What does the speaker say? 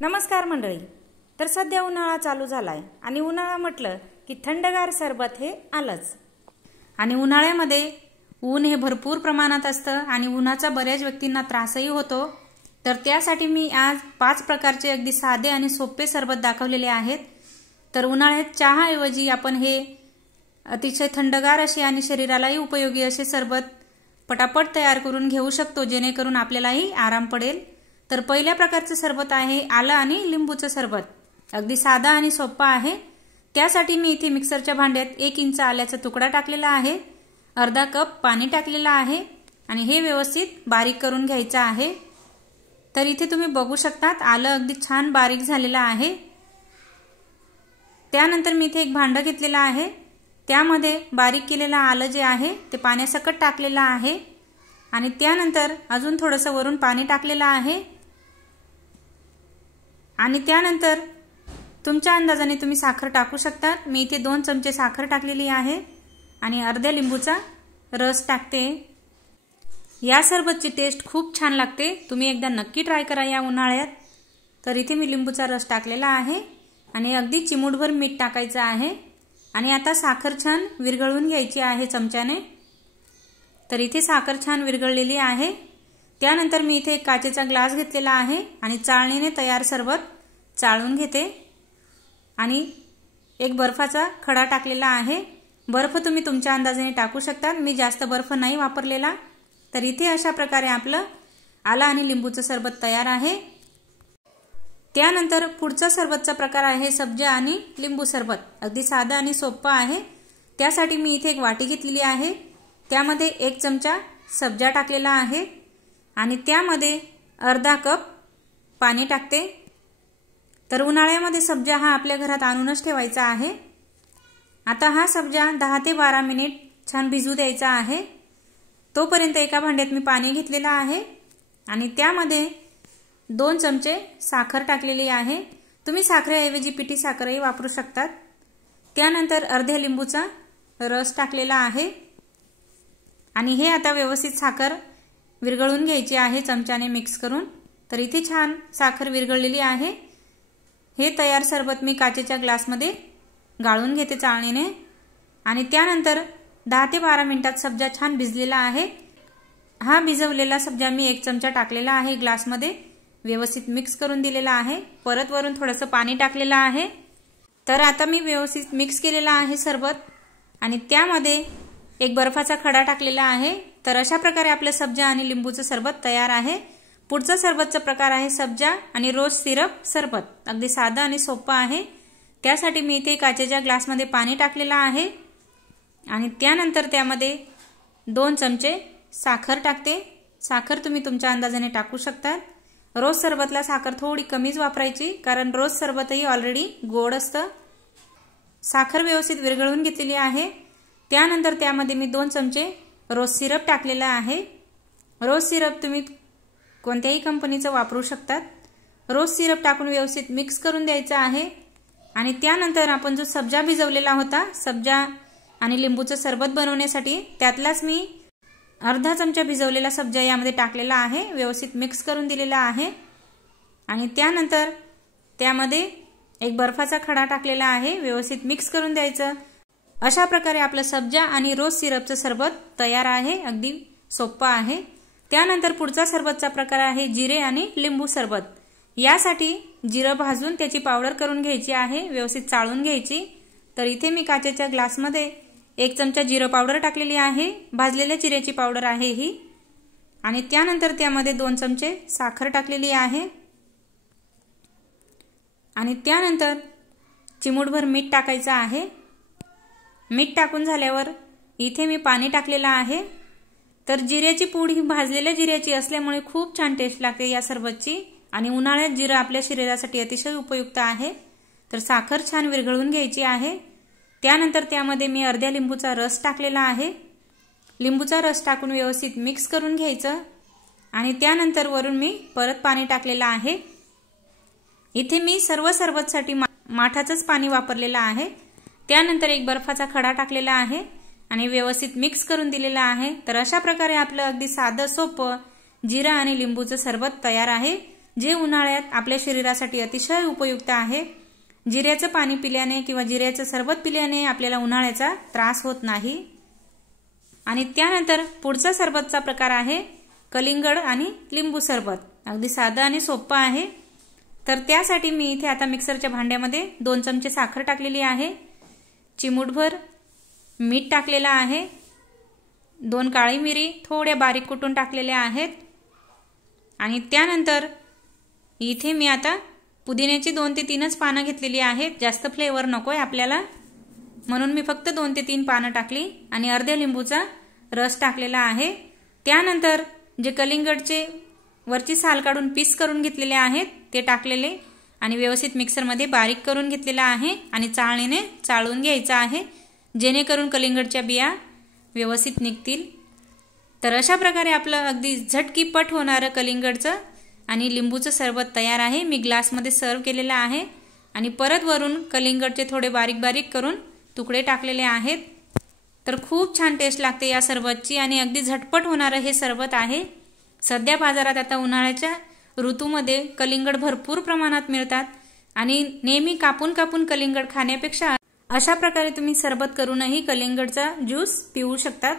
नमस्कार मंडळी। तर सध्या उन्हाळा चालू झालाय आणि उन्हाळा म्हटलं की थंडगार सरबत हे आलंच। आणि उन्हाळ्यामध्ये ऊन हे भरपूर प्रमाणात असतं आणि उन्हाचा बऱ्याच व्यक्तींना त्रासही होतो। तर त्यासाठी मी आज 5 प्रकारचे अगदी साधे आणि सोपे सरबत दाखवलेले आहेत। तर उन्हाळ्यात चहाऐवजी आपण हे अतिशय थंडगार असे आणि शरीरालाही उपयोगी असे सरबत पटापट तयार करून घेऊ शकतो, जेणेकरून आपल्यालाही आराम पडेल। तर पहिल्या प्रकारचे सरबत आहे आलं आणि लिंबूचं सरबत। अगदी साधा आणि सोपा आहे। त्यासाठी मी इथे मिक्सरच्या भांड्यात 1 इंच आल्याचा तुकडा टाकलेला आहे, अर्धा कप पाणी टाकलेला आहे आणि हे व्यवस्थित बारीक करून घ्यायचं आहे। तर इथे तुम्ही बघू शकतात आलं अगदी छान बारीक झालेलं आहे। त्यानंतर मी इथे एक भांडं घेतलेलं आहे, त्यामध्ये बारीक केलेलं आलं जे आहे ते पाण्यासकट टाकलेलं आहे आणि त्यानंतर अजून थोडंसं वरून पाणी टाकलेलं आहे आणि त्यानंतर तुमच्या अंदाजाने तुम्ही साखर टाकू शकता। मी इथे 2 चमचे साखर टाकलेली आहे आणि अर्ध्या लिंबूचा रस टाकते। या सरबतची टेस्ट खूप छान लागते, तुम्ही एकदा नक्की ट्राय करा या उन्हाळ्यात। तर इथे मी लिंबूचा रस टाकलेला आहे आणि अगदी चिमूटभर मीठ टाकायचं आहे आणि आता साखर छान विरघळवून घ्यायची आहे चमच्याने। तर इथे साखर छान विरघळलेली आहे। त्यानंतर मी इथे एक काचेचा ग्लास घेतलेला आहे आणि चाळणीने तयार सरबत चाळून घेते आणि एक बर्फाचा खडा टाकलेला आहे। बर्फ तुम्ही तुमच्या अंदाजाने टाकू शकता, मी जास्त बर्फ नाही वापरलेला। तर इथे अशा प्रकारे आपलं आलं आणि लिंबूचं सरबत तयार आहे। त्यानंतर पुढचा सरबतचा प्रकार आहे सब्जा आणि लिंबू सरबत। अगदी साधा आणि सोपा आहे। त्यासाठी मी इथे एक वाटी घेतलेली आहे, त्यामध्ये 1 चमचा सब्जा टाकलेला आहे आणि त्यामध्ये अर्धा कप पाणी टाकते। तर उन्हाळ्यामध्ये सब्जा हा आपल्या घरात आणूनच ठेवायचा आहे। आता हा सब्जा 10 ते 12 मिनिट छान भिजू द्यायचा आहे। तोपर्यंत एका भांड्यात मी पाणी घेतलेलं आहे आणि त्यामध्ये 2 चमचे साखर टाकलेली आहे। तुम्ही साखरेऐवजी पिठी साखरही वापरू शकतात। त्यानंतर अर्ध्या लिंबूचा रस टाकलेला आहे आणि हे आता व्यवस्थित साखर विरघळून घ्यायची आहे चमच्याने मिक्स करून। तर इथे छान साखर विरघळलेली आहे। हे तयार सरबत मी काचेच्या ग्लासमध्ये गाळून घेते चाळणीने आणि त्यानंतर 10 ते 12 मिनिटात सब्जा छान भिजलेला आहे। हा भिजवलेला सब्जा मी 1 चमचा टाकलेला आहे ग्लासमध्ये, व्यवस्थित मिक्स करून दिलेला आहे। परत वरून थोडंसं पाणी टाकलेलं आहे। तर आता मी व्यवस्थित मिक्स केलेला आहे सरबत आणि त्यामध्ये एक बर्फाचा खडा टाकलेला आहे। तर अशा प्रकारे आपलं सब्जा आणि लिंबूचं सरबत तयार आहे। पुढचा सरबतचा प्रकार आहे सब्जा आणि रोज सिरप सरबत। अगदी साधा आणि सोपा आहे। त्यासाठी मी इथे काचेच्या ग्लासमध्ये पाणी टाकलेलं आहे आणि त्यानंतर त्यामध्ये 2 चमचे साखर टाकते। साखर तुम्ही तुमच्या अंदाजाने टाकू शकता। रोज सरबतला साखर थोडी कमीच वापरायची, कारण रोज सरबतही ऑलरेडी गोड असतं। साखर व्यवस्थित विरघळवून घेतलेली आहे। त्यानंतर त्यामध्ये मी 2 चमचे रोज सिरप टाकलेला आहे। रोज सिरप तुम्ही कोणत्याही कंपनीचं वापरू शकतात। रोज सिरप टाकून व्यवस्थित मिक्स करून द्यायचं आहे आणि त्यानंतर आपण जो सब्जा भिजवलेला होता, सब्जा आणि लिंबूचं सरबत बनवण्यासाठी, त्यातलाच मी अर्धा चमचा भिजवलेला सब्जा यामध्ये टाकलेला आहे, व्यवस्थित मिक्स करून दिलेला आहे आणि त्यानंतर त्यामध्ये एक बर्फाचा खडा टाकलेला आहे, व्यवस्थित मिक्स करून द्यायचं। अशा प्रकारे आपलं सब्जा आणि रोज सिरपचं सरबत तयार आहे। अगदी सोपा आहे। त्यानंतर पुढचा सरबतचा प्रकार आहे जिरे आणि लिंबू सरबत। यासाठी जिरं भाजून त्याची पावडर करून घ्यायची आहे, व्यवस्थित चाळून घ्यायची। तर इथे मी काचेच्या ग्लासमध्ये 1 चमचा जिरं पावडर टाकलेली आहे, भाजलेल्या जिऱ्याची पावडर आहे ही। आणि त्यानंतर त्यामध्ये 2 चमचे साखर टाकलेली आहे आणि त्यानंतर चिमूटभर मीठ टाकायचं आहे। मीठ टाकून झाल्यावर इथे मी पाणी टाकलेलं आहे। तर जिऱ्याची पूड ही भाजलेल्या जिऱ्याची असल्यामुळे खूप छान टेस्ट लागते या सरबतची आणि उन्हाळ्यात जिरं आपल्या शरीरासाठी अतिशय उपयुक्त आहे। तर साखर छान विरघळवून घ्यायची आहे। त्यानंतर त्यामध्ये मी अर्ध्या लिंबूचा रस टाकलेला आहे। लिंबूचा रस टाकून व्यवस्थित मिक्स करून घ्यायचं आणि त्यानंतर वरून मी परत पाणी टाकलेलं आहे। इथे मी सर्व सरबतसाठी माठाचंच पाणी वापरलेलं आहे। त्यानंतर एक बर्फाचा खडा टाकलेला आहे आणि व्यवस्थित मिक्स करून दिलेला आहे। तर अशा प्रकारे आपलं अगदी साधं सोपं जिरा आणि लिंबूचं सरबत तयार आहे, जे उन्हाळ्यात आपल्या शरीरासाठी अतिशय उपयुक्त आहे। जिऱ्याचं पाणी पिल्याने किंवा जिऱ्याचं सरबत पिल्याने आपल्याला उन्हाळ्याचा त्रास होत नाही। आणि त्यानंतर पुढचा सरबतचा प्रकार आहे कलिंगड आणि लिंबू सरबत। अगदी साधं आणि सोपं आहे। तर त्यासाठी मी इथे आता मिक्सरच्या भांड्यामध्ये 2 चमचे साखर टाकलेली आहे, चिमूटभर मीठ टाकलेलं आहे, 2 काळी मिरी थोड्या बारीक कुटून टाकलेल्या आहेत। आणि त्यानंतर इथे मी आता पुदिन्याची 2 ते 3च पानं घेतलेली आहेत। जास्त फ्लेवर नकोय आपल्याला, म्हणून मी फक्त 2 ते 3 पानं टाकली आणि अर्ध्या लिंबूचा रस टाकलेला आहे। त्यानंतर जे कलिंगडचे वरची साल काढून पीस करून घेतलेले आहेत ते टाकलेले आणि व्यवस्थित मिक्सरमध्ये बारीक करून घेतलेला आहे आणि चाळणीने चाळून घ्यायचं आहे, जेणेकरून कलिंगडच्या बिया व्यवस्थित निघतील। तर अशा प्रकारे आपलं अगदी झटकीपट होणारं कलिंगडचं आणि लिंबूचं सरबत तयार आहे। मी ग्लासमध्ये सर्व केलेलं आहे आणि परत वरून कलिंगडचे थोडे बारीक बारीक करून तुकडे टाकलेले आहेत। तर खूप छान टेस्ट लागते या सरबतची आणि अगदी झटपट होणारं हे सरबत आहे। सध्या बाजारात आता उन्हाळ्याच्या ऋतूमध्ये कलिंगड भरपूर प्रमाणात मिळतात आणि नेहमी कापून कापून कलिंगड खाण्यापेक्षा अशा प्रकारे तुम्ही सरबत करूनही कलिंगडचा ज्यूस पिऊ शकतात।